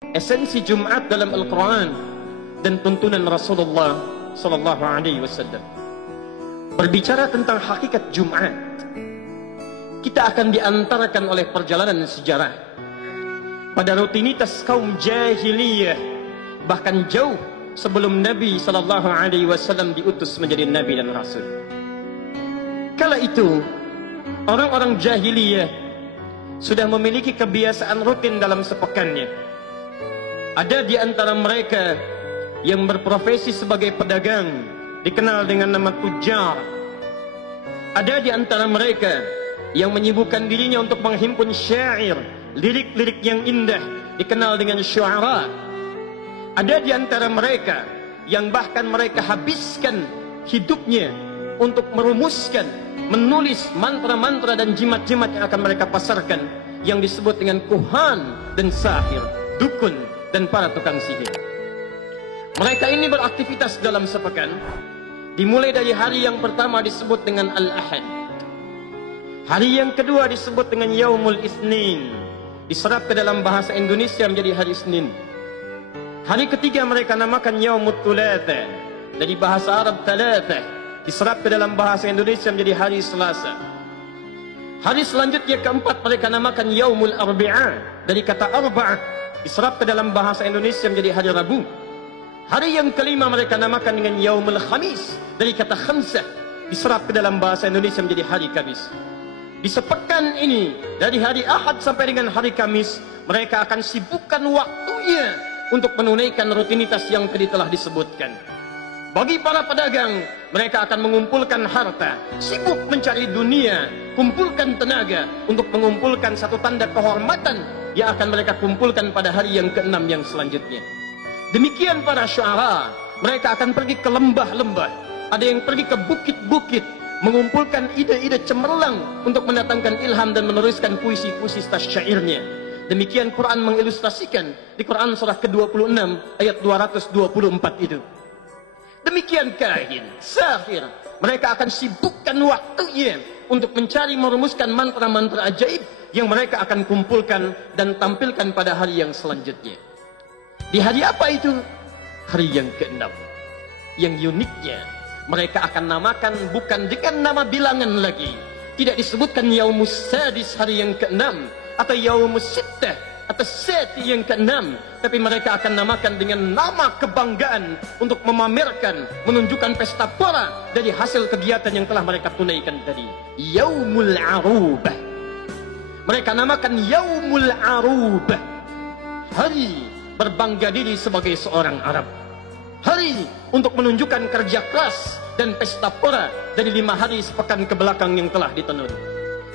esensi Jumat dalam Al-Quran dan tuntunan Rasulullah Sallallahu Alaihi Wasallam. Berbicara tentang hakikat Jumat, kita akan diantarkan oleh perjalanan sejarah pada rutinitas kaum jahiliyah, bahkan jauh sebelum Nabi Sallallahu Alaihi Wasallam diutus menjadi Nabi dan Rasul. Kala itu orang-orang jahiliyah sudah memiliki kebiasaan rutin dalam sepekannya. Ada di antara mereka yang berprofesi sebagai pedagang, dikenal dengan nama tujar. Ada di antara mereka yang menyibukkan dirinya untuk menghimpun syair, lirik-lirik yang indah, dikenal dengan syuara. Ada di antara mereka yang bahkan mereka habiskan hidupnya untuk merumuskan, menulis mantra-mantra dan jimat-jimat yang akan mereka pasarkan, yang disebut dengan kuhan dan sahir, dukun dan para tukang sihir. Mereka ini beraktivitas dalam sepekan, dimulai dari hari yang pertama disebut dengan Al-Ahad, hari yang kedua disebut dengan Yaumul Itsnin, diserap ke dalam bahasa Indonesia menjadi hari Senin. Hari ketiga mereka namakan Yaumut Thulatha, dari bahasa Arab Thalathah, diserap ke dalam bahasa Indonesia menjadi hari Selasa. Hari selanjutnya keempat mereka namakan Yaumul Arbi'ah, dari kata Arba'ah, diserap ke dalam bahasa Indonesia menjadi hari Rabu. Hari yang kelima mereka namakan dengan Yaumul Khamis, dari kata Khamsah, diserap ke dalam bahasa Indonesia menjadi hari Kamis. Di sepekan ini, dari hari Ahad sampai dengan hari Kamis, mereka akan sibukkan waktunya untuk menunaikan rutinitas yang tadi telah disebutkan. Bagi para pedagang, mereka akan mengumpulkan harta, sibuk mencari dunia, kumpulkan tenaga untuk mengumpulkan satu tanda kehormatan yang akan mereka kumpulkan pada hari yang ke-6 yang selanjutnya. Demikian para syuara, mereka akan pergi ke lembah-lembah, ada yang pergi ke bukit-bukit, mengumpulkan ide-ide cemerlang untuk mendatangkan ilham dan meneruskan puisi-puisi syairnya. Demikian Quran mengilustrasikan di Quran surah ke-26 ayat 224 itu. Demikian kahin, sahir, mereka akan sibukkan waktunya untuk mencari merumuskan mantra-mantra ajaib yang mereka akan kumpulkan dan tampilkan pada hari yang selanjutnya. Di hari apa itu? Hari yang ke-6. Yang uniknya, mereka akan namakan bukan dengan nama bilangan lagi. Tidak disebutkan Yaumus Sadis, hari yang ke-6, atau Yaumus Sittah, atau Seti yang ke-6, tapi mereka akan namakan dengan nama kebanggaan untuk memamerkan, menunjukkan pesta pora dari hasil kegiatan yang telah mereka tunaikan tadi. Yaumul Arubah. Mereka namakan Yaumul Arubah, hari berbangga diri sebagai seorang Arab, hari untuk menunjukkan kerja keras dan pesta pora dari 5 hari sepekan ke belakang yang telah ditenun.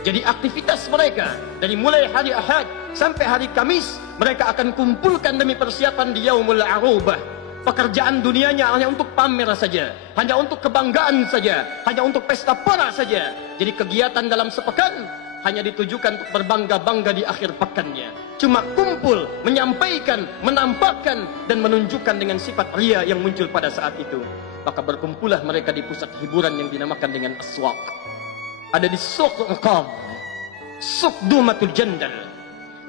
Jadi aktivitas mereka dari mulai hari Ahad sampai hari Kamis, mereka akan kumpulkan demi persiapan di Yaumul Arubah. Pekerjaan dunianya hanya untuk pamer saja, hanya untuk kebanggaan saja, hanya untuk pesta pora saja. Jadi kegiatan dalam sepekan hanya ditujukan untuk berbangga-bangga di akhir pekannya. Cuma kumpul, menyampaikan, menampakkan, dan menunjukkan dengan sifat ria yang muncul pada saat itu. Maka berkumpulah mereka di pusat hiburan yang dinamakan dengan aswaq. Ada di Suq Uqab, Suq Dumatul Jandal.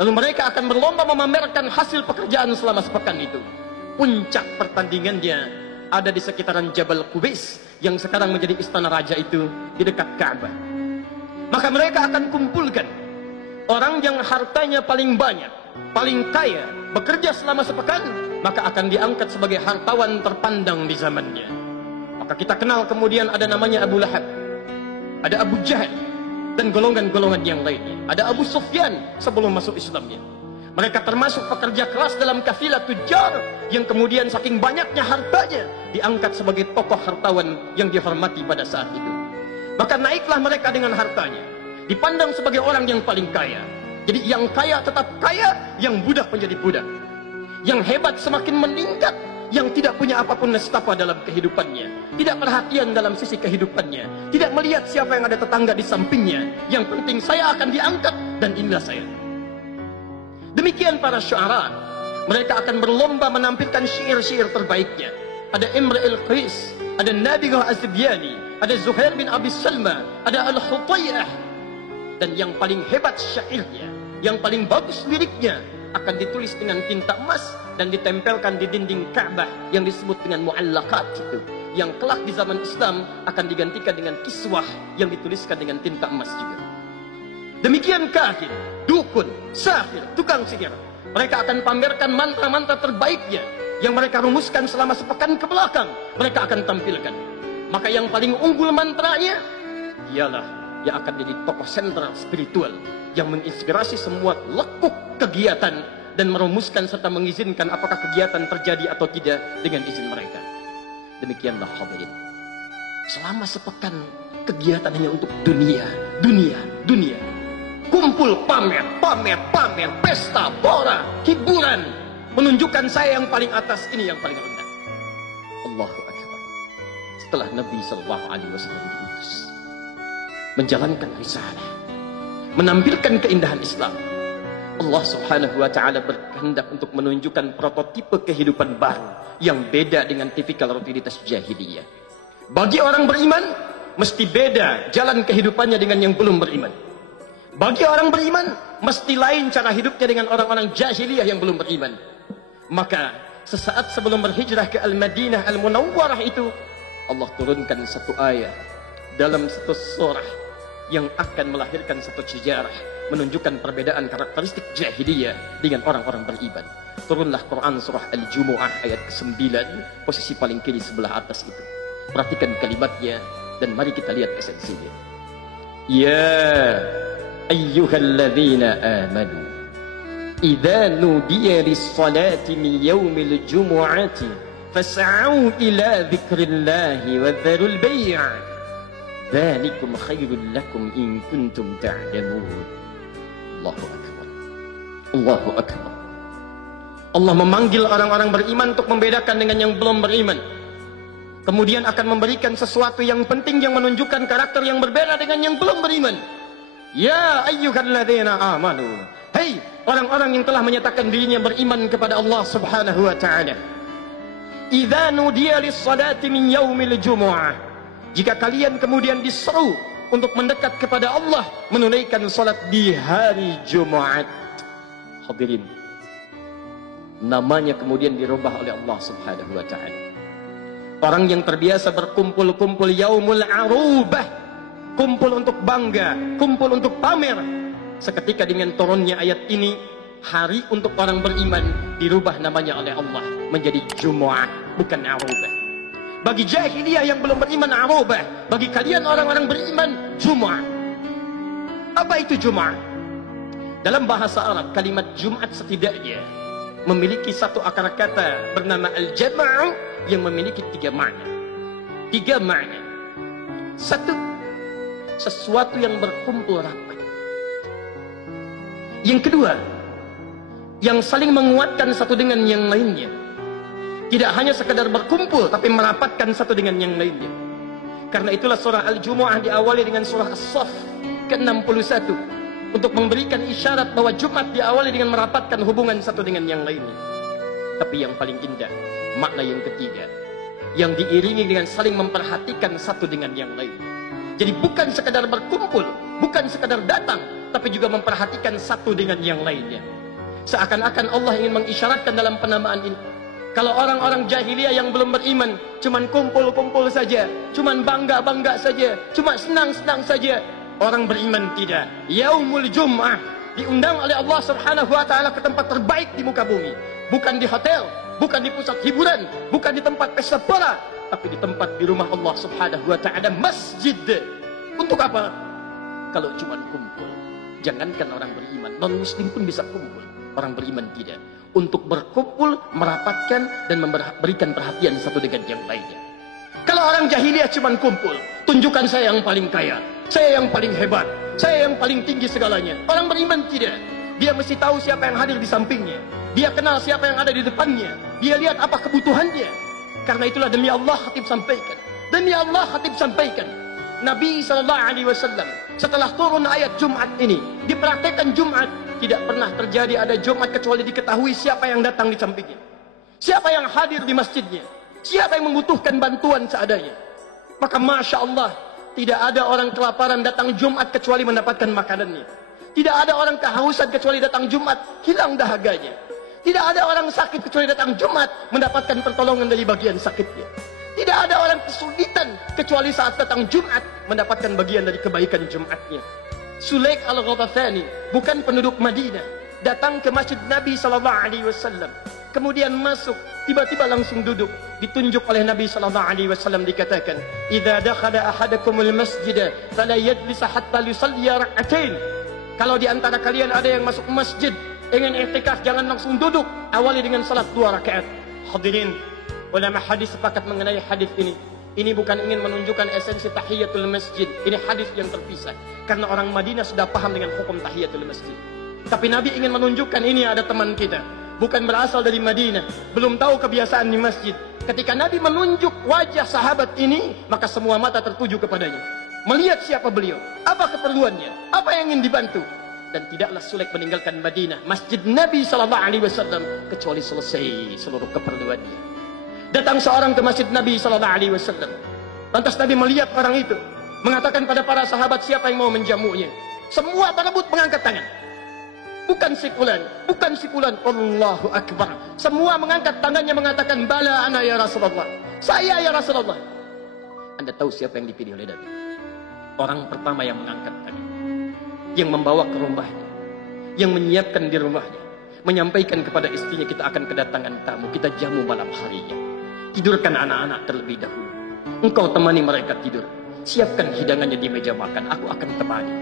Lalu mereka akan berlomba memamerkan hasil pekerjaan selama sepekan itu. Puncak pertandingannya ada di sekitaran Jabal Qubais yang sekarang menjadi istana raja itu di dekat Ka'bah. Maka mereka akan kumpulkan orang yang hartanya paling banyak, paling kaya, bekerja selama sepekan, maka akan diangkat sebagai hartawan terpandang di zamannya. Maka kita kenal kemudian ada namanya Abu Lahab, ada Abu Jahal, dan golongan-golongan yang lainnya. Ada Abu Sufyan sebelum masuk Islamnya. Mereka termasuk pekerja keras dalam kafilah tujar yang kemudian saking banyaknya hartanya diangkat sebagai tokoh hartawan yang dihormati pada saat itu. Maka naiklah mereka dengan hartanya, dipandang sebagai orang yang paling kaya. Jadi yang kaya tetap kaya, yang budak menjadi budak. Yang hebat semakin meningkat, yang tidak punya apapun nestapa dalam kehidupannya, tidak perhatian dalam sisi kehidupannya, tidak melihat siapa yang ada tetangga di sampingnya. Yang penting saya akan diangkat dan inilah saya. Demikian para syuara, mereka akan berlomba menampilkan syair-syair terbaiknya. Ada Imrul Qais, ada Nabigah Az-Zibyani, ada Zuhair bin Abi Salma, ada Al-Hutayyah, dan yang paling hebat syairnya, yang paling bagus liriknya akan ditulis dengan tinta emas dan ditempelkan di dinding Ka'bah yang disebut dengan mu'allaqat itu, yang kelak di zaman Islam akan digantikan dengan kiswah yang dituliskan dengan tinta emas juga. Demikian kahin, dukun, sahir, tukang sihir, mereka akan pamerkan mantra-mantra terbaiknya yang mereka rumuskan selama sepekan ke belakang, mereka akan tampilkan. Maka yang paling unggul mantranya ialah yang akan jadi tokoh sentral spiritual yang menginspirasi semua lekuk kegiatan dan merumuskan serta mengizinkan apakah kegiatan terjadi atau tidak dengan izin mereka. Demikianlah hadirin. Selama sepekan kegiatan hanya untuk dunia, dunia, dunia. Kumpul, pamer, pamer, pamer, pesta, pora, hiburan, menunjukkan saya yang paling atas, ini yang paling rendah. Allahu Akbar. Setelah Nabi SAW diutus menjalankan risalah, menampilkan keindahan Islam, Allah Subhanahu wa Ta'ala berkehendak untuk menunjukkan prototipe kehidupan baru yang beda dengan tipikal rutinitas jahiliyah. Bagi orang beriman mesti beda jalan kehidupannya dengan yang belum beriman. Bagi orang beriman mesti lain cara hidupnya dengan orang-orang jahiliyah yang belum beriman. Maka sesaat sebelum berhijrah ke Al-Madinah Al-Munawwarah itu, Allah turunkan satu ayat dalam satu surah yang akan melahirkan satu sejarah, menunjukkan perbedaan karakteristik jahiliyah dengan orang-orang beriman. Turunlah Quran surah Al-Jumu'ah ayat ke-9, posisi paling kiri sebelah atas itu. Perhatikan kalimatnya dan mari kita lihat esensinya. Ya ayyuhalladzina amanu idza nudiya lis-salati min yaumil jumu'ati fas'au ila dzikrillahi wa dzarul bai'. Dzalikum khairul lakum in kuntum ta'lamun. Allahu Akbar. Allahu Akbar. Allah memanggil orang-orang beriman untuk membedakan dengan yang belum beriman. Kemudian akan memberikan sesuatu yang penting yang menunjukkan karakter yang berbeda dengan yang belum beriman. Ya ayyuhalladzina amanu. Hei orang-orang yang telah menyatakan dirinya beriman kepada Allah Subhanahu wa Ta'ala. Idza nudiya lis-salati min yaumil jumu'ah. Jika kalian kemudian diseru untuk mendekat kepada Allah, menunaikan salat di hari Jumat. Hadirin, namanya kemudian dirubah oleh Allah Subhanahu wa Ta'ala. Orang yang terbiasa berkumpul-kumpul yaumul arubah, kumpul untuk bangga, kumpul untuk pamer, seketika dengan turunnya ayat ini, hari untuk orang beriman dirubah namanya oleh Allah menjadi Jumat, bukan arubah. Bagi jahiliyah yang belum beriman arubah, bagi kalian orang-orang beriman Jumat. Apa itu Jumat? Dalam bahasa Arab kalimat Jumat setidaknya memiliki satu akar kata bernama al-jam'u yang memiliki tiga makna. Tiga makna. Satu, sesuatu yang berkumpul rapat. Yang kedua, yang saling menguatkan satu dengan yang lainnya. Tidak hanya sekadar berkumpul, tapi merapatkan satu dengan yang lainnya. Karena itulah surah Al-Jumu'ah diawali dengan surah As-Saff ke-61 untuk memberikan isyarat bahwa Jumat diawali dengan merapatkan hubungan satu dengan yang lainnya. Tapi yang paling indah, makna yang ketiga, yang diiringi dengan saling memperhatikan satu dengan yang lainnya. Jadi bukan sekadar berkumpul, bukan sekadar datang, tapi juga memperhatikan satu dengan yang lainnya. Seakan-akan Allah ingin mengisyaratkan dalam penamaan ini, kalau orang-orang jahiliyah yang belum beriman cuman kumpul-kumpul saja, cuman bangga-bangga saja, cuma senang-senang saja, orang beriman tidak. Yaumul Jum'ah diundang oleh Allah Subhanahu wa Ta'ala ke tempat terbaik di muka bumi, bukan di hotel, bukan di pusat hiburan, bukan di tempat pesta pora, tapi di tempat di rumah Allah Subhanahu wa Ta'ala, masjid. Untuk apa? Kalau cuman kumpul. Jangankan orang beriman, non muslim pun bisa kumpul, orang beriman tidak. Untuk berkumpul, merapatkan dan memberikan perhatian satu dengan yang lainnya. Kalau orang jahiliyah cuma kumpul, tunjukkan saya yang paling kaya, saya yang paling hebat, saya yang paling tinggi segalanya. Orang beriman tidak. Dia mesti tahu siapa yang hadir di sampingnya, dia kenal siapa yang ada di depannya, dia lihat apa kebutuhannya. Karena itulah demi Allah khatib sampaikan, demi Allah khatib sampaikan, Nabi SAW setelah turun ayat Jumat ini, dipraktekkan Jumat, tidak pernah terjadi ada Jumat kecuali diketahui siapa yang datang di sampingnya, siapa yang hadir di masjidnya, siapa yang membutuhkan bantuan seadanya. Maka Masya Allah, tidak ada orang kelaparan datang Jumat kecuali mendapatkan makanannya. Tidak ada orang kehausan kecuali datang Jumat, hilang dahaganya. Tidak ada orang sakit kecuali datang Jumat, mendapatkan pertolongan dari bagian sakitnya. Tidak ada orang kesulitan kecuali saat datang Jumat, mendapatkan bagian dari kebaikan Jumatnya. Sulaik al-Ghatafani, bukan penduduk Madinah, datang ke masjid Nabi SAW. Kemudian masuk, tiba-tiba langsung duduk. Ditunjuk oleh Nabi SAW, dikatakan, "Idza dakhala ahadakumul masjid, fala yajlis hatta yusalli rak'atain." Kalau di antara kalian ada yang masuk masjid, ingin i'tikaf, jangan langsung duduk, awali dengan salat 2 rakaat. Hadirin, ulama hadis sepakat mengenai hadis ini. Ini bukan ingin menunjukkan esensi tahiyatul masjid. Ini hadis yang terpisah. Karena orang Madinah sudah paham dengan hukum tahiyatul masjid. Tapi Nabi ingin menunjukkan ini ada teman kita. Bukan berasal dari Madinah. Belum tahu kebiasaan di masjid. Ketika Nabi menunjuk wajah sahabat ini, maka semua mata tertuju kepadanya. Melihat siapa beliau, apa keperluannya, apa yang ingin dibantu. Dan tidaklah Sulaik meninggalkan Madinah, masjid Nabi SAW, kecuali selesai seluruh keperluannya. Datang seorang ke masjid Nabi SAW. Lantas Nabi melihat orang itu, mengatakan pada para sahabat, siapa yang mau menjamunya. Semua berebut mengangkat tangan. Bukan si fulan, Allahu Akbar. Semua mengangkat tangannya mengatakan, bala ana ya Rasulullah. Saya ya Rasulullah. Anda tahu siapa yang dipilih oleh Nabi? Orang pertama yang mengangkat tangan, yang membawa ke rumahnya, yang menyiapkan di rumahnya, menyampaikan kepada istrinya, kita akan kedatangan tamu, kita jamu malam harinya. Tidurkan anak-anak terlebih dahulu. Engkau temani mereka tidur. Siapkan hidangannya di meja makan, aku akan temani.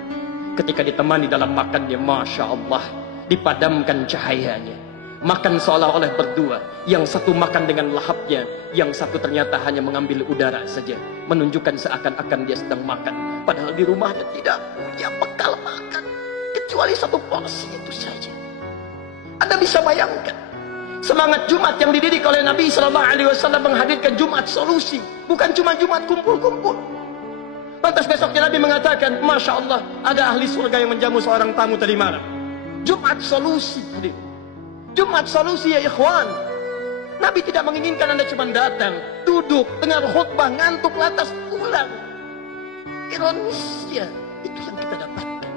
Ketika ditemani dalam makannya, Masya Allah, dipadamkan cahayanya. Makan seolah-olah berdua. Yang satu makan dengan lahapnya, yang satu ternyata hanya mengambil udara saja, menunjukkan seakan-akan dia sedang makan. Padahal di rumahnya tidak punya bekal makan, kecuali satu porsi itu saja. Anda bisa bayangkan semangat Jumat yang dididik oleh Nabi SAW menghadirkan Jumat solusi, bukan cuma Jumat kumpul-kumpul. Lantas besoknya Nabi mengatakan, Masya Allah, ada ahli surga yang menjamu seorang tamu tadi malam. Jumat solusi. Jumat solusi ya ikhwan. Nabi tidak menginginkan Anda cuma datang, duduk, dengar khutbah, ngantuk, lantas pulang. Ironisnya, itu yang kita dapatkan.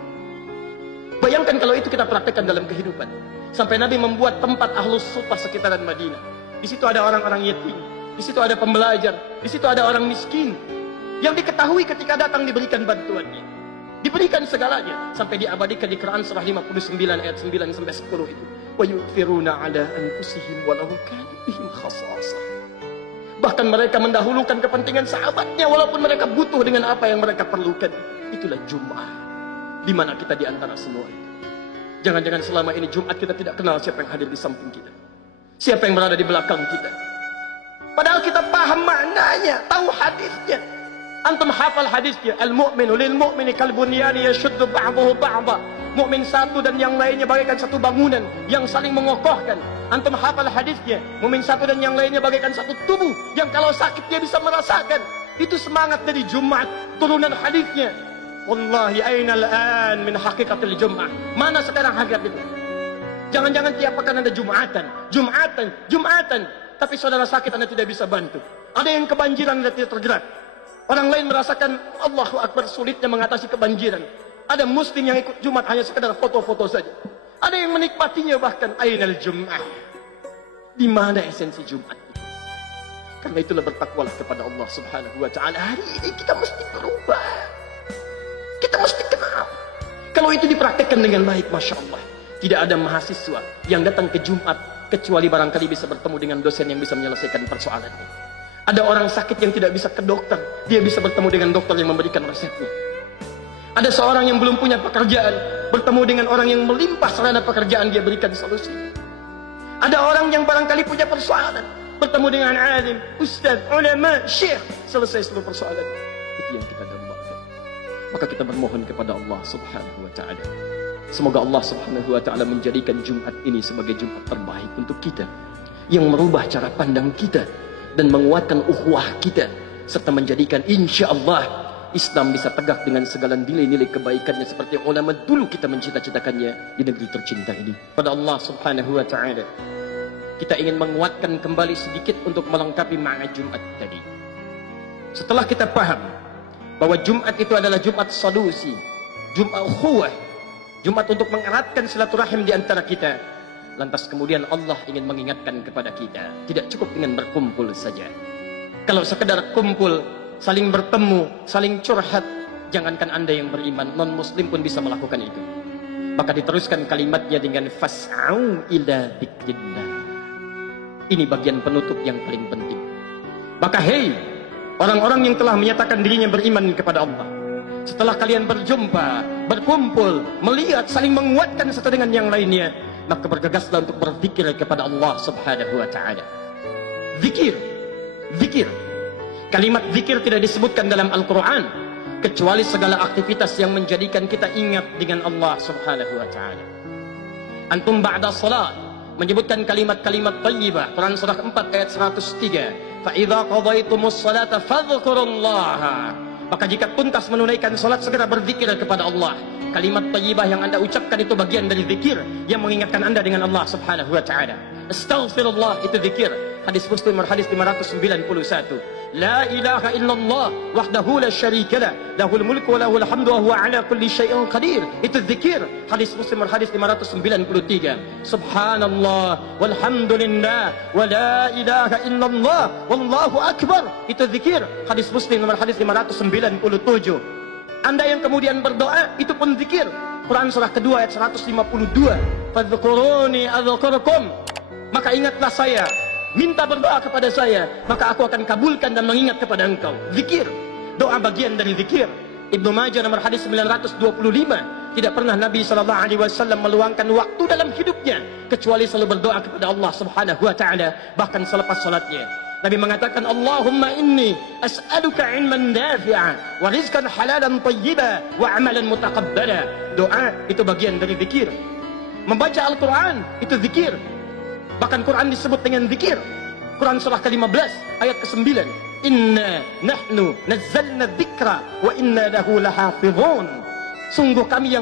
Bayangkan kalau itu kita praktekkan dalam kehidupan. Sampai Nabi membuat tempat ahlus sufa sekitaran Madinah. Di situ ada orang-orang yatim, di situ ada pembelajar, di situ ada orang miskin. Yang diketahui ketika datang diberikan bantuannya, diberikan segalanya. Sampai diabadikan di Quran surah 59 ayat 9 sampai 10 itu. Wa yu'thiruna ala anfusihim walau kana bihim khasasah. Bahkan mereka mendahulukan kepentingan sahabatnya walaupun mereka butuh dengan apa yang mereka perlukan. Itulah Jumat, di mana kita di antara semua itu. Jangan-jangan selama ini Jumat kita tidak kenal siapa yang hadir di samping kita, siapa yang berada di belakang kita. Padahal kita paham maknanya, tahu hadisnya. Antum hafal hadisnya, al-mu'minu lil-mu'mini kal-bunyani yashuddu ba'dahu ba'da. Mukmin satu dan yang lainnya bagaikan satu bangunan yang saling mengokohkan. Antum hafal hadisnya, mukmin satu dan yang lainnya bagaikan satu tubuh yang kalau sakit dia bisa merasakan. Itu semangat dari Jumat, turunan hadisnya. Wallahi aina al-an min haqiqatil Jum'ah. Mana sekarang hakikat itu? Jangan-jangan tiap pekan ada Jumatan. Tapi saudara sakit Anda tidak bisa bantu. Ada yang kebanjiran Anda tidak tergerak. Orang lain merasakan Allahu Akbar sulitnya mengatasi kebanjiran. Ada muslim yang ikut Jumat hanya sekedar foto-foto saja. Ada yang menikmatinya bahkan. Ainal Jum'ah. Di mana esensi Jumat itu? Karena itulah bertakwalah kepada Allah Subhanahu wa Ta'ala. Hari ini kita mesti berubah. Kita mesti kenal. Kalau itu dipraktekkan dengan baik, Masya Allah, tidak ada mahasiswa yang datang ke Jumat kecuali barangkali bisa bertemu dengan dosen yang bisa menyelesaikan persoalannya. Ada orang sakit yang tidak bisa ke dokter, dia bisa bertemu dengan dokter yang memberikan resepnya. Ada seorang yang belum punya pekerjaan, bertemu dengan orang yang melimpah sarana pekerjaan, dia berikan solusi. Ada orang yang barangkali punya persoalan, bertemu dengan alim, ustaz, ulama, syekh, selesai seluruh persoalan. Itu yang kita dambakan. Maka kita bermohon kepada Allah Subhanahu wa Ta'ala, semoga Allah Subhanahu wa Ta'ala menjadikan Jumat ini sebagai Jumat terbaik untuk kita, yang merubah cara pandang kita dan menguatkan ukhuwah kita, serta menjadikan insya Allah Islam bisa tegak dengan segala nilai-nilai kebaikannya seperti yang ulama dulu kita mencita-citakannya di negeri tercinta ini. Pada Allah Subhanahu wa Ta'ala, kita ingin menguatkan kembali sedikit untuk melengkapi makna Jumat tadi. Setelah kita paham bahwa Jumat itu adalah Jumat solusi, Jumat ukhuwah, Jumat untuk mengeratkan silaturahim di antara kita. Lantas kemudian Allah ingin mengingatkan kepada kita, tidak cukup dengan berkumpul saja. Kalau sekedar kumpul, saling bertemu, saling curhat, jangankan Anda yang beriman, non-muslim pun bisa melakukan itu. Maka diteruskan kalimatnya dengan fas'au ila dzikrillah. Ini bagian penutup yang paling penting. Maka hei, orang-orang yang telah menyatakan dirinya beriman kepada Allah, setelah kalian berjumpa, berkumpul, melihat, saling menguatkan satu dengan yang lainnya, maka bergegaslah untuk berzikir kepada Allah Subhanahu wa taala. Zikir, zikir. Kalimat zikir tidak disebutkan dalam Al-Qur'an kecuali segala aktivitas yang menjadikan kita ingat dengan Allah Subhanahu wa taala. Antum ba'da salat menyebutkan kalimat-kalimat thayyibah. Quran surah 4 ayat 103. Fa idza qadaytumus salata fadhkurullaha. Maka jika tuntas menunaikan salat, segera berzikir kepada Allah. Kalimat thayyibah yang Anda ucapkan itu bagian dari zikir yang mengingatkan Anda dengan Allah Subhanahu wa taala. Astaghfirullah itu zikir. Hadis Muslim hadis 591. La ilaha illallah wahdahu la syarika lah, lahul mulku wa lahul hamdu wa huwa ala kulli syai'in qadir. Itu zikir. Hadis Muslim hadis 593. Subhanallah walhamdulillah wa la ilaha illallah wallahu akbar. Itu zikir. Hadis Muslim hadis 597. Anda yang kemudian berdoa, itu pun zikir. Quran surah kedua ayat 152. Fadhkuruni adzkurkum. Maka ingatlah saya, minta berdoa kepada saya, maka aku akan kabulkan dan mengingat kepada engkau. Zikir. Doa bagian dari zikir. Ibnu Majah nomor hadis 925. Tidak pernah Nabi SAW meluangkan waktu dalam hidupnya kecuali selalu berdoa kepada Allah Subhanahu wa taala, bahkan selepas salatnya. Nabi mengatakan, Allahumma inni as'aluka ilman nafi'a wa rizqan halalan tayyiba wa amalan mutaqabbala. Doa itu bagian dari zikir. Membaca Al-Quran itu zikir. Bahkan Quran disebut dengan zikir. Quran surah ke-15 ayat ke-9. Inna nahnu nazzalna dzikra wa inna lahu lahafizun. Sungguh kami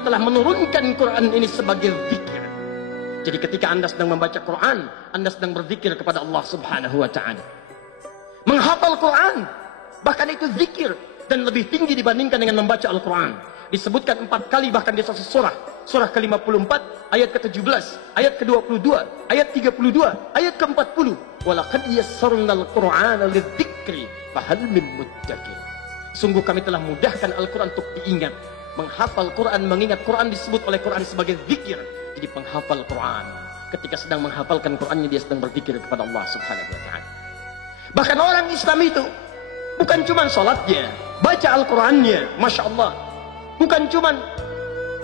telah menurunkan Quran ini sebagai zikir. Jadi ketika Anda sedang membaca Quran, Anda sedang berzikir kepada Allah Subhanahu wa taala. Menghafal Quran, bahkan itu zikir, dan lebih tinggi dibandingkan dengan membaca Al-Quran. Disebutkan 4 kali bahkan di satu surah. Surah ke-54 ayat ke-17, ayat ke-22, ayat 32, ayat ke-40. Walaqad yassarnal Qur'ana lidzikri fahal min muddakir. Sungguh kami telah mudahkan Al-Quran untuk diingat. Menghafal Quran, mengingat Quran disebut oleh Quran sebagai zikir. Jadi penghafal Quran, ketika sedang menghafalkan Qurannya, dia sedang berzikir kepada Allah Subhanahu wa taala. Bahkan orang Islam itu bukan cuma sholatnya, baca Al-Qurannya, Masya Allah. Bukan cuma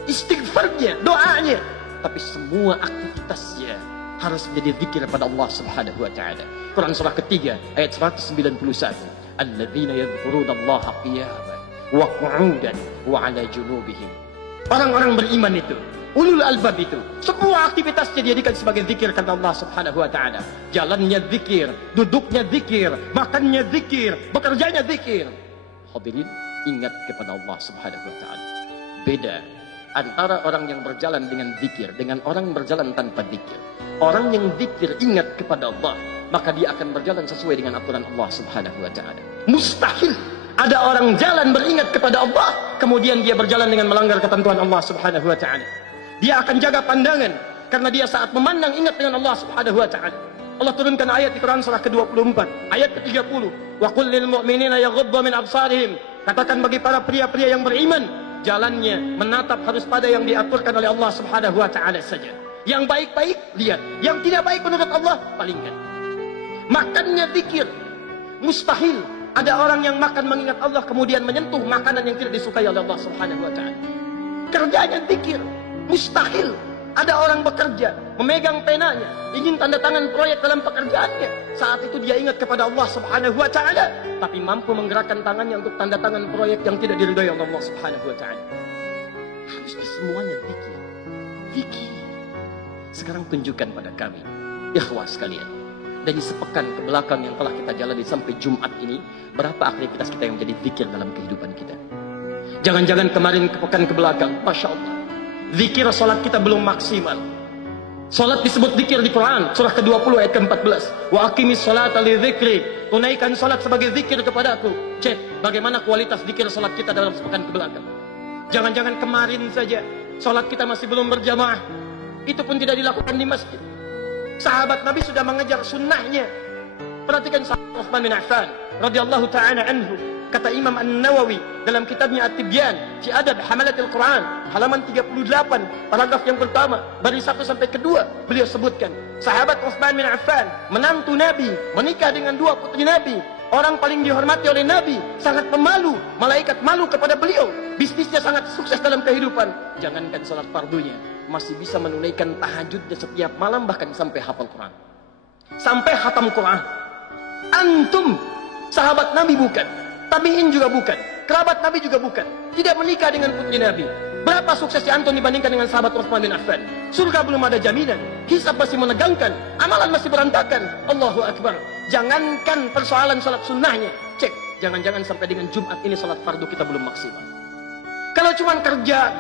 istighfarnya, doanya, tapi semua aktivitasnya harus menjadi zikir kepada Allah Subhanahu wa taala. Quran surah ketiga ayat 191. Alladzina yadhkurunallaha qiyaman wa qu'udan wa 'ala junubihim. Orang-orang beriman itu, ulul albab itu, semua aktivitasnya dijadikan sebagai zikir kata Allah Subhanahu wa taala. Jalannya zikir, duduknya zikir, makannya zikir, bekerjanya zikir. Hadirin, ingat kepada Allah Subhanahu wa taala. Beda antara orang yang berjalan dengan zikir dengan orang yang berjalan tanpa zikir. Orang yang zikir ingat kepada Allah, maka dia akan berjalan sesuai dengan aturan Allah Subhanahu wa taala. Mustahil ada orang jalan beringat kepada Allah, kemudian dia berjalan dengan melanggar ketentuan Allah Subhanahu wa taala. Dia akan jaga pandangan karena dia saat memandang ingat dengan Allah Subhanahu wa taala. Allah turunkan ayat di Quran surah ke-24, ayat ke-30. Wa qul lil mu'minina yaghuddu min absarihim. Katakan bagi para pria-pria yang beriman, jalannya menatap harus pada yang diaturkan oleh Allah Subhanahu wa taala saja. Yang baik-baik lihat, yang tidak baik menurut Allah palingkan. Makannya zikir. Mustahil ada orang yang makan mengingat Allah kemudian menyentuh makanan yang tidak disukai oleh Allah Subhanahu wa taala. Kerjanya zikir. Mustahil ada orang bekerja memegang penanya ingin tanda tangan proyek dalam pekerjaannya, saat itu dia ingat kepada Allah Subhanahu wa taala, tapi mampu menggerakkan tangannya untuk tanda tangan proyek yang tidak diridhai oleh Allah Subhanahu wa taala. Harus semuanya zikir. Zikir. Sekarang tunjukkan pada kami, ikhwah sekalian, dari sepekan ke belakang yang telah kita jalani sampai Jumat ini, berapa aktivitas kita yang menjadi zikir dalam kehidupan kita? Jangan-jangan kemarin ke pekan ke belakang, Masya Allah, zikir salat kita belum maksimal. Salat disebut zikir di Quran surah ke-20 ayat ke-14. Wa aqimis salata li dzikri. Tunaikan salat sebagai zikir kepadaku. Cek bagaimana kualitas zikir salat kita dalam sepekan ke belakang. Jangan-jangan kemarin saja sholat kita masih belum berjamaah, itu pun tidak dilakukan di masjid. Sahabat Nabi sudah mengejar sunnahnya. Perhatikan sahabat Utsman bin Affan radhiyallahu ta'ala anhu. Kata Imam An-Nawawi dalam kitabnya At-Tibyan fi Adab Hamalatil Quran, halaman 38, paragraf yang pertama, baris 1 sampai kedua, beliau sebutkan, sahabat Utsman bin Affan, menantu Nabi, menikah dengan 2 putri Nabi, orang paling dihormati oleh Nabi, sangat pemalu, malaikat malu kepada beliau, bisnisnya sangat sukses dalam kehidupan. Jangankan salat fardunya, masih bisa menunaikan tahajudnya setiap malam, bahkan sampai hafal Quran, sampai khatam Quran. Antum sahabat Nabi bukan, tabi'in juga bukan, kerabat Nabi juga bukan, tidak menikah dengan putri Nabi. Berapa suksesnya antum dibandingkan dengan sahabat Utsman bin Affan? Surga belum ada jaminan, hisab masih menegangkan, amalan masih berantakan. Allahu Akbar. Jangankan persoalan salat sunnahnya, cek, jangan-jangan sampai dengan Jumat ini salat fardu kita belum maksimal. Kalau cuma kerja,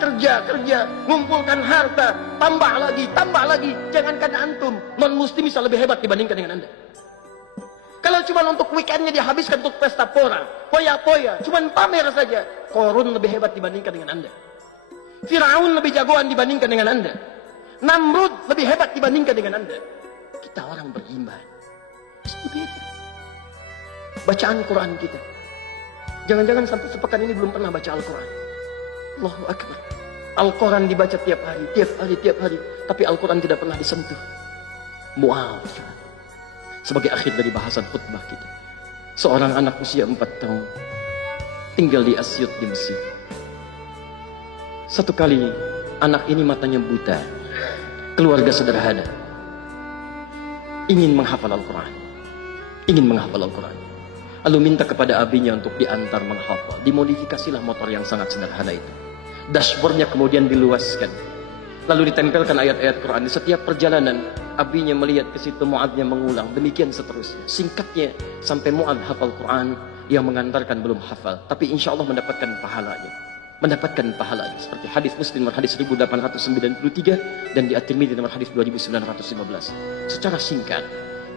ngumpulkan harta, tambah lagi, jangankan antum, non muslim bisa lebih hebat dibandingkan dengan anda. Kalau cuma untuk weekendnya dihabiskan untuk pesta pora, poya-poya, cuma pamer saja, Korun lebih hebat dibandingkan dengan anda. Firaun lebih jagoan dibandingkan dengan anda. Namrud lebih hebat dibandingkan dengan anda. Kita orang beriman, pasti beda. Bacaan Quran kita, jangan-jangan sampai sepekan ini belum pernah baca Al-Quran. Allahu Akbar. Al-Quran dibaca tiap hari, tapi Al-Quran tidak pernah disentuh. Mu'al. Sebagai akhir dari bahasan khutbah kita, seorang anak usia 4 tahun tinggal di Asyut di Mesir. Satu kali anak ini matanya buta, keluarga sederhana, ingin menghafal Al-Quran, lalu minta kepada abinya untuk diantar menghafal. Dimodifikasilah motor yang sangat sederhana itu, dashboardnya kemudian diluaskan, lalu ditempelkan ayat-ayat Quran. Di setiap perjalanan abinya melihat ke situ, Mu'adnya mengulang, demikian seterusnya. Singkatnya sampai Mu'ad hafal Quran, yang mengantarkan belum hafal, tapi insya Allah mendapatkan pahalanya. Seperti hadis Muslim nomor hadis 1893 dan di At-Tirmidzi nomor hadis 2915. Secara singkat,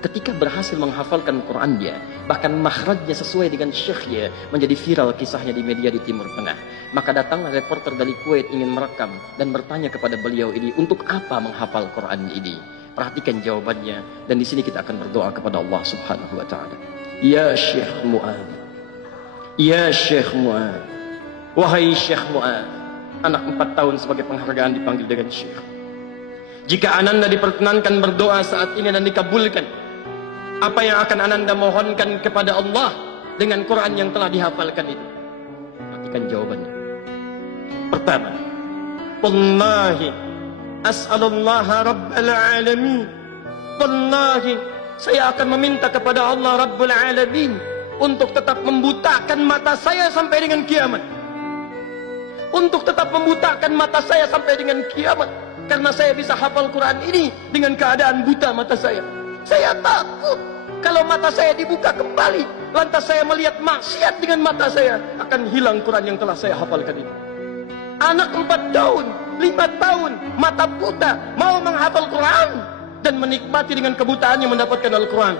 ketika berhasil menghafalkan Quran dia, bahkan makhrajnya sesuai dengan syekhnya, menjadi viral kisahnya di media di Timur Tengah. Maka datanglah reporter dari Kuwait ingin merekam dan bertanya kepada beliau ini, untuk apa menghafal Quran ini? Perhatikan jawabannya, dan di sini kita akan berdoa kepada Allah Subhanahu wa taala. Ya Syekh Mu'ad, ya Syekh Mu'ad, wahai Syekh Mu'ad. Anak 4 tahun sebagai penghargaan dipanggil dengan Syekh. Jika ananda diperkenankan berdoa saat ini dan dikabulkan, apa yang akan ananda mohonkan kepada Allah dengan Quran yang telah dihafalkan itu? Perhatikan jawabannya. Pertama, wallahi as'alullaha rabbal alamin, wallahi saya akan meminta kepada Allah Rabbul Alamin untuk tetap membutakan mata saya sampai dengan kiamat. Untuk tetap membutakan mata saya sampai dengan kiamat, karena saya bisa hafal Quran ini dengan keadaan buta mata saya. Saya takut kalau mata saya dibuka kembali, lantas saya melihat maksiat dengan mata saya, akan hilang Quran yang telah saya hafalkan itu. Anak 4 tahun, 5 tahun, mata buta, mau menghafal Quran dan menikmati dengan kebutaannya mendapatkan Al-Quran.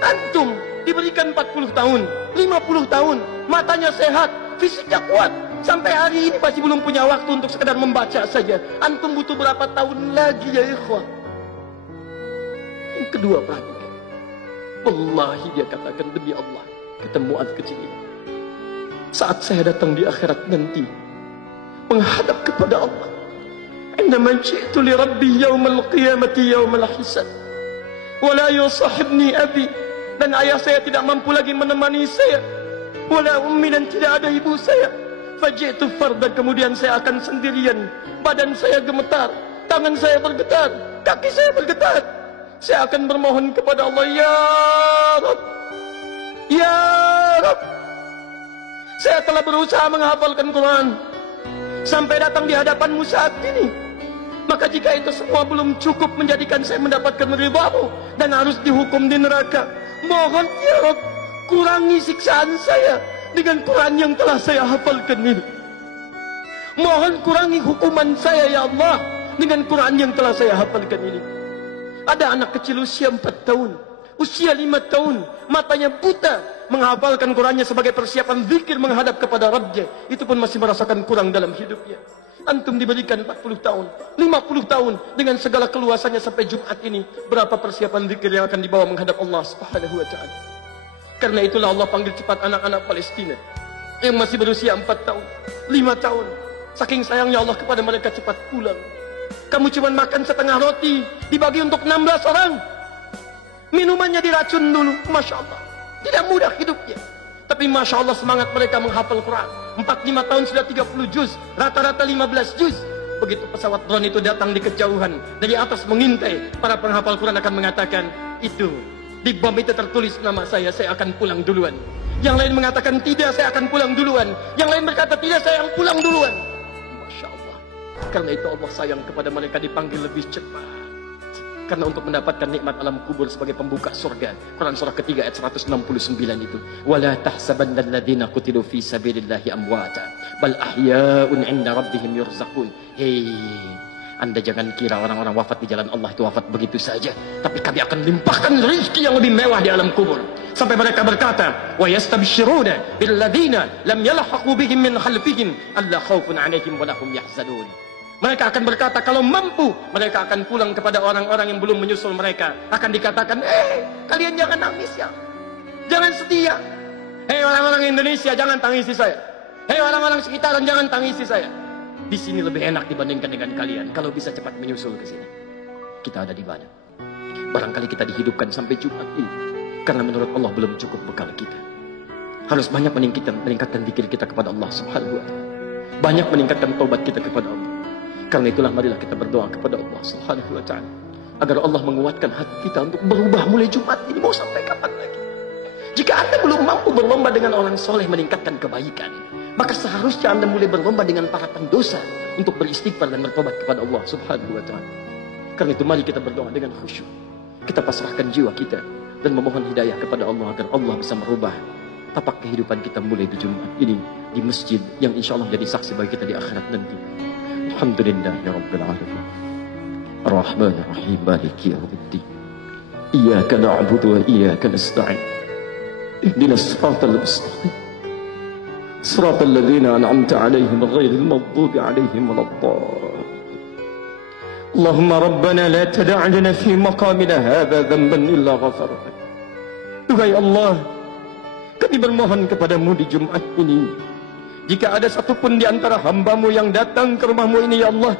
Antum diberikan 40 tahun, 50 tahun, matanya sehat, fisiknya kuat, sampai hari ini masih belum punya waktu untuk sekedar membaca saja. Antum butuh berapa tahun lagi ya ikhwah? Yang kedua, perhatikan. Wallahi, dia katakan, demi Allah, kata Mu'ad kecil ini, saat saya datang di akhirat nanti, menghadap kepada Allah, indama ji'tu li rabbi yawmal qiyamati yawmal hisab, wala yusahibni abi, dan ayah saya tidak mampu lagi menemani saya, wala ummi, dan tidak ada ibu saya. Faji'tu fardan, kemudian saya akan sendirian, badan saya gemetar, tangan saya bergetar, kaki saya bergetar. Saya akan bermohon kepada Allah, ya Rabb, ya Rabb, saya telah berusaha menghafalkan Quran sampai datang di hadapanmu saat ini. Maka jika itu semua belum cukup menjadikan saya mendapatkan ridhamu dan harus dihukum di neraka, mohon ya Rabb, kurangi siksaan saya dengan Quran yang telah saya hafalkan ini. Mohon kurangi hukuman saya ya Allah dengan Quran yang telah saya hafalkan ini. Ada anak kecil usia 4 tahun, usia 5 tahun, matanya buta, menghafalkan Qurannya sebagai persiapan zikir menghadap kepada Rabbnya, itu pun masih merasakan kurang dalam hidupnya. Antum diberikan 40 tahun, 50 tahun dengan segala keluasannya sampai Jumat ini, berapa persiapan zikir yang akan dibawa menghadap Allah Subhanahu wa taala. Karena itulah Allah panggil cepat anak-anak Palestina yang masih berusia 4 tahun, 5 tahun. Saking sayangnya Allah kepada mereka, cepat pulang. Kamu cuma makan setengah roti, dibagi untuk 16 orang. Minumannya diracun dulu, Masya Allah. Tidak mudah hidupnya. Tapi Masya Allah semangat mereka menghafal Quran. 4-5 tahun sudah 30 juz, rata-rata 15 juz. Begitu pesawat drone itu datang di kejauhan, dari atas mengintai, para penghafal Quran akan mengatakan, itu, di bom itu tertulis nama saya akan pulang duluan. Yang lain mengatakan tidak, saya akan pulang duluan. Yang lain berkata tidak, saya yang pulang duluan. Masya Allah. Karena itu Allah sayang kepada mereka, dipanggil lebih cepat. Karena untuk mendapatkan nikmat alam kubur sebagai pembuka surga. Quran surah ketiga ayat 169 itu. Wala tahsabanna alladhina qutilu fi sabilillahi amwata bal ahya'un 'inda rabbihim yurzaqun. Hei, Anda jangan kira orang-orang wafat di jalan Allah itu wafat begitu saja. Tapi kami akan limpahkan rezeki yang lebih mewah di alam kubur. Sampai mereka berkata, wa yastabshiruna bil ladzina lam yalhaqu bihim min khalfihim alla khaufun 'alaihim wa lahum yahzanun. Mereka akan berkata, kalau mampu, mereka akan pulang kepada orang-orang yang belum menyusul mereka. Akan dikatakan, kalian jangan nangis ya. Jangan sedih ya. Hei orang-orang Indonesia, jangan tangisi saya. Hei orang-orang sekitaran, jangan tangisi saya. Di sini lebih enak dibandingkan dengan kalian. Kalau bisa cepat menyusul ke sini. Kita ada di mana? Barangkali kita dihidupkan sampai Jumat ini. Karena menurut Allah belum cukup bekal kita. Harus banyak meningkatkan zikir kita kepada Allah Subhanahu wa taala. Banyak meningkatkan taubat kita kepada Allah. Karena itulah marilah kita berdoa kepada Allah Subhanahu wa taala agar Allah menguatkan hati kita untuk berubah mulai Jumat ini. Mau sampai kapan lagi? Jika Anda belum mampu berlomba dengan orang soleh meningkatkan kebaikan, maka seharusnya Anda mulai berlomba dengan para pendosa untuk beristighfar dan bertobat kepada Allah Subhanahu wa taala. Karena itu mari kita berdoa dengan khusyuk. Kita pasrahkan jiwa kita dan memohon hidayah kepada Allah agar Allah bisa merubah tapak kehidupan kita mulai di Jumat ini di masjid yang insya Allah jadi saksi bagi kita di akhirat nanti. Alhamdulillahi Rabbil Alamin Ar-Rahman Ar-Rahim Maliki Yawmiddin Iyyaka na'budu wa iyyaka nasta'in Ihdinas siratal mustaqim Siratal ladzina an'amta 'alaihim ghairil maghdubi 'alaihim waladdallin Allahumma rabbana la tada' lana fi maqamina hadza dhanban illa ghafarta. Tuhai Allah, kami bermohon kepadamu di Jumat ini, jika ada satupun di antara hamba-Mu yang datang ke rumah-Mu ini ya Allah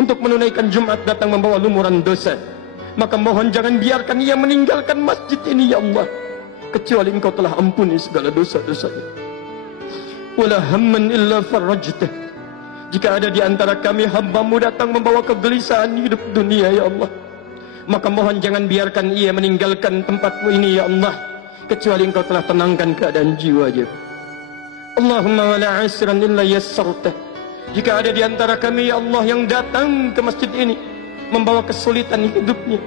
untuk menunaikan Jumat, datang membawa lumuran dosa, maka mohon jangan biarkan ia meninggalkan masjid ini ya Allah kecuali Engkau telah ampuni segala dosa-dosanya. Wala hamman illa farajtah. Jika ada di antara kami hamba-Mu datang membawa kegelisahan hidup dunia ya Allah, maka mohon jangan biarkan ia meninggalkan tempat-Mu ini ya Allah kecuali Engkau telah tenangkan keadaan jiwanya. Allahumma wala asran illa yassartah. Jika ada di antara kami ya Allah yang datang ke masjid ini membawa kesulitan hidupnya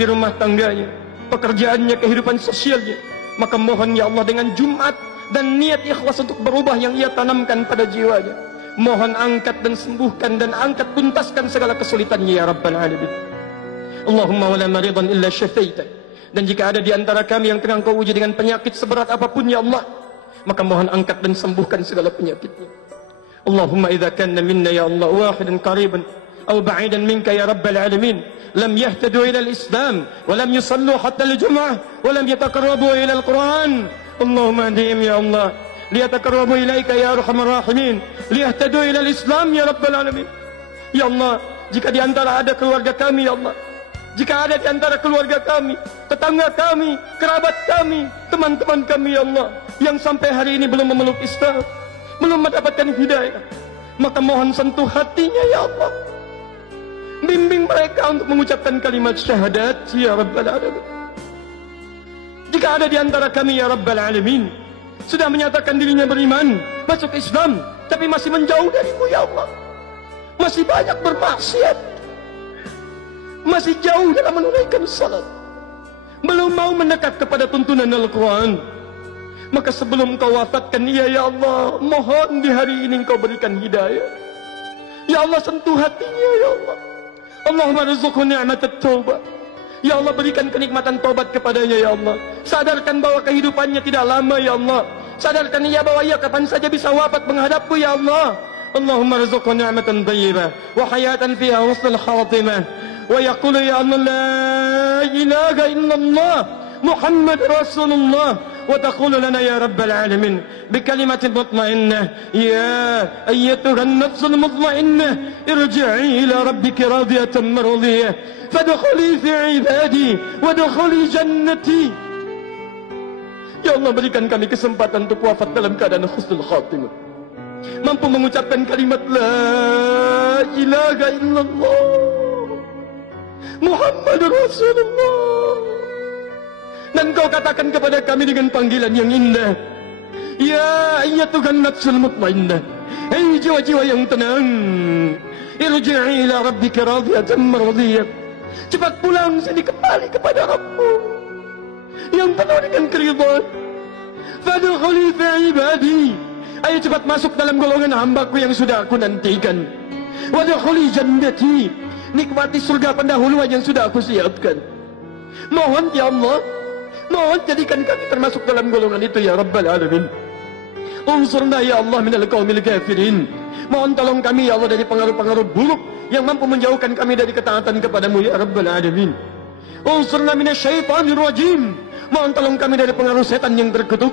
di rumah tangganya, pekerjaannya, kehidupan sosialnya, maka mohon ya Allah dengan Jumat dan niat ikhlas untuk berubah yang ia tanamkan pada jiwanya, mohon angkat dan sembuhkan dan angkat tuntaskan segala kesulitannya ya Rabbal Alamin. Allahumma wala maridan illa syafaitah. Dan jika ada di antara kami yang tengah Engkau uji dengan penyakit seberat apapun ya Allah, maka mohon angkat dan sembuhkan segala penyakitnya. Allahumma idza kana minna ya Allah wahidan qariban aw ba'idan minka ya Rabbal Alamin lam yahtadu ila al-Islam wa lam yusallu hatta al-jum'ah wa lam yataqarrabu ila al-Quran. Allahumma hadihim ya Allah liyataqarrabu ilaika ya arhamar rahimin liyahtadu ila al-Islam ya Rabbal Alamin. Ya Allah, jika di antara ada keluarga kami ya Allah, jika ada di antara keluarga kami, tetangga kami, kerabat kami, teman-teman kami ya Allah yang sampai hari ini belum memeluk Islam, belum mendapatkan hidayah, maka mohon sentuh hatinya ya Allah, bimbing mereka untuk mengucapkan kalimat syahadat ya Rabbal Alamin. Jika ada di antara kami ya Rabbal Alamin sudah menyatakan dirinya beriman, masuk Islam, tapi masih menjauh darimu ya Allah, masih banyak bermaksiat, masih jauh dalam menunaikan salat, belum mau mendekat kepada tuntunan Al-Quran, maka sebelum Kau wafatkan ia ya Allah, mohon di hari ini Kau berikan hidayah ya Allah, sentuh hatinya ya Allah. Allahumma rizqhu ni'mat at-taubah Ya Allah, berikan kenikmatan taubat kepadanya ya Allah. Sadarkan bahwa kehidupannya tidak lama ya Allah. Sadarkan ia bahwa ia kapan saja bisa wafat menghadapku ya Allah. Allahumma rizqhu ni'matan thayyibah wa hayatan fiha husnul khatimah. Wa yaqulu ya Allah la ilaha illallah Muhammad Rasulullah. Wa taqulu lana ya rabbal alamin bi kalimatin mutmainnah ya ayyatuhan nafsul mutmainnah irji'i ila rabbiki radiyatan mardiyah fadkhuli fi ibadi wadkhuli jannati. Ya Allah, berikan kami kesempatan untuk wafat dalam keadaan husnul khatimah, mampu mengucapkan kalimat la ilaha illallah Muhammadur Rasulullah. Dan kau katakan kepada kami dengan panggilan yang indah, ya ayyatuhan nafsul mutmainnah, hei jiwa-jiwa yang tenang, irji'i ila rabbika radiyatan mardiyah. Cepat pulang sini kembali kepada Rabbmu yang penuh dengan keridhaan. Fadkhuli fi ibadi, ayo cepat masuk dalam golongan hambaku yang sudah aku nantikan. Wadkhuli jannati, nikmati surga pendahuluan yang sudah aku siapkan. Mohon ya Allah, mohon jadikan kami termasuk dalam golongan itu ya Rabbal Alamin. Unsurna ya Allah minal qaumil kafirin. Mohon tolong kami ya Allah dari pengaruh-pengaruh buruk yang mampu menjauhkan kami dari ketaatan kepadamu ya Rabbal Alamin. Unsurna minasyaitanir rajim. Mohon tolong kami dari pengaruh setan yang terkutuk.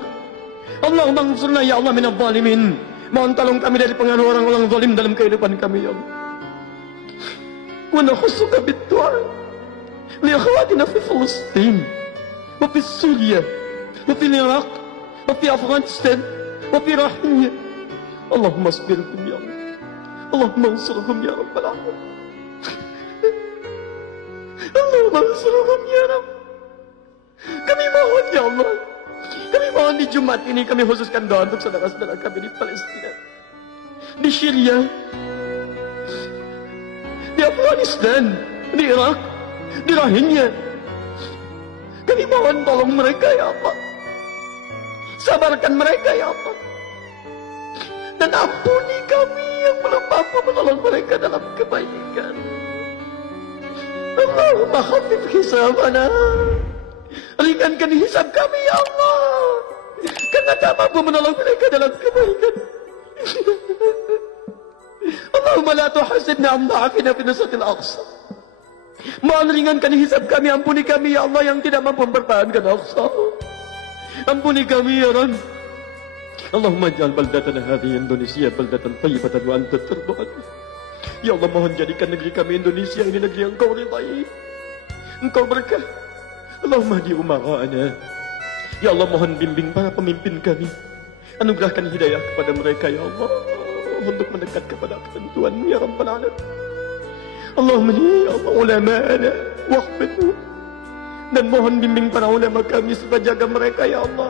Allahumma unsurna ya Allah minadh dhalimin. Mohon tolong kami dari pengaruh orang-orang zalim dalam kehidupan kami ya Allah. Wa nakhussuka bid-du'a li akhwatina fi Filistin wa fi Suriah wa fi Iraq wa fi Afghanistan wa fi Rahiyah. Allahumma asbirhum ya Allah. Allahumma ansurhum ya Rabbal Alamin. Allahumma ansurhum ya Rabb. Kami mohon ya Allah, kami mohon di Jumat ini kami khususkan doa untuk saudara-saudara kami di Palestina, di Syria, di Afghanistan, di Irak, di Rohingya. Kami mohon tolong mereka ya Allah, sabarkan mereka ya Allah, dan ampuni kami yang belum mampu menolong mereka dalam kebaikan. Allahumma khaffif hisabana, ringankan hisab kami ya Allah, karena tak mampu menolong mereka dalam kebaikan. Allahumma la tuhasibna am da'afina fi nusratil aqsa. Mohon ringankan hisab kami, ampuni kami ya Allah yang tidak mampu mempertahankan Aqsa. Ampuni kami ya Rabb. Allahumma ja'al baldatana hadhihi Indonesia baldatan thayyibatan wa anta tarda. Ya Allah, mohon jadikan negeri kami Indonesia ini negeri yang Engkau ridai, Engkau berkah. Allahumma hdi umara'ana. Ya Allah, mohon bimbing para pemimpin kami, anugerahkan hidayah kepada mereka ya Allah, untuk mendekat kepada ketentuan-Mu ya Rabbal Alamin. Allahumma ya Allah ulama'ana wahfidhu, dan mohon bimbing para ulama kami supaya jaga mereka ya Allah.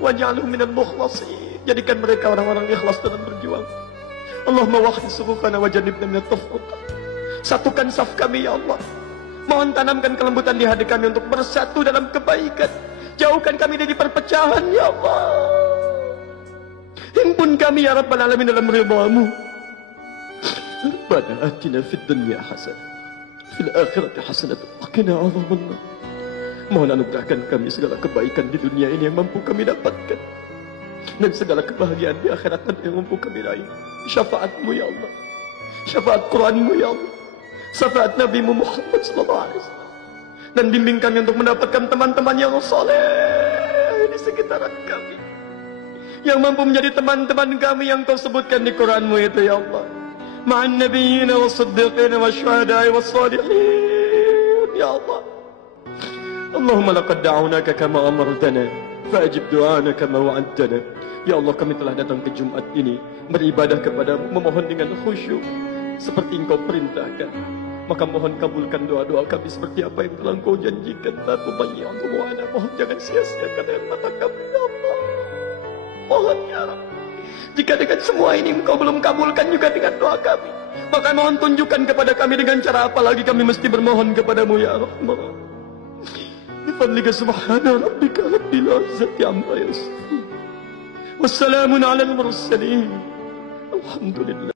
Waj'alhum minal mukhlasin, jadikan mereka orang-orang ikhlas dalam berjuang. Allahumma wahid sufufana wajannibna minat tafruqah, satukan saf kami ya Allah. Mohon tanamkan kelembutan di hati kami untuk bersatu dalam kebaikan. Jauhkan kami dari perpecahan ya Allah. Himpun kami ya Rabbal Alamin dalam ridha-Mu. Rabbana atina fid dunya hasanah fil akhirati hasanah wa qina adzabannar. Mohon anugerahkan kami segala kebaikan di dunia ini yang mampu kami dapatkan, dan segala kebahagiaan di akhirat yang mampu kami raih. Syafaat-Mu ya Allah, syafaat Quran-Mu ya Allah, syafaat Nabi-Mu Muhammad sallallahu alaihi wasallam, dan bimbing kami untuk mendapatkan teman-teman yang saleh di sekitaran kami, yang mampu menjadi teman-teman kami yang Kau sebutkan di Quran-Mu itu ya Allah. Ma'an nabiyina wa siddiqina wa syuhada'i wa salihin ya Allah. Allahumma laqad da'awnaka kama amartana fa'ajib du'ana kama wa'adtana. Ya Allah, kami telah datang ke Jumat ini beribadah kepada-Mu, memohon dengan khusyuk seperti Engkau perintahkan. Maka mohon kabulkan doa-doa kami seperti apa yang telah Engkau janjikan. La tubayyi'an du'ana, mohon jangan sia-siakan air mata kami ya Allah. Mohon ya Rabb, jika dengan semua ini Engkau belum kabulkan juga dengan doa kami, maka mohon tunjukkan kepada kami dengan cara apa lagi kami mesti bermohon kepada-Mu ya Rahman. Bifadlika subhana rabbika rabbil izzati amma yasifun. Wassalamun ala al-mursalin. Alhamdulillah.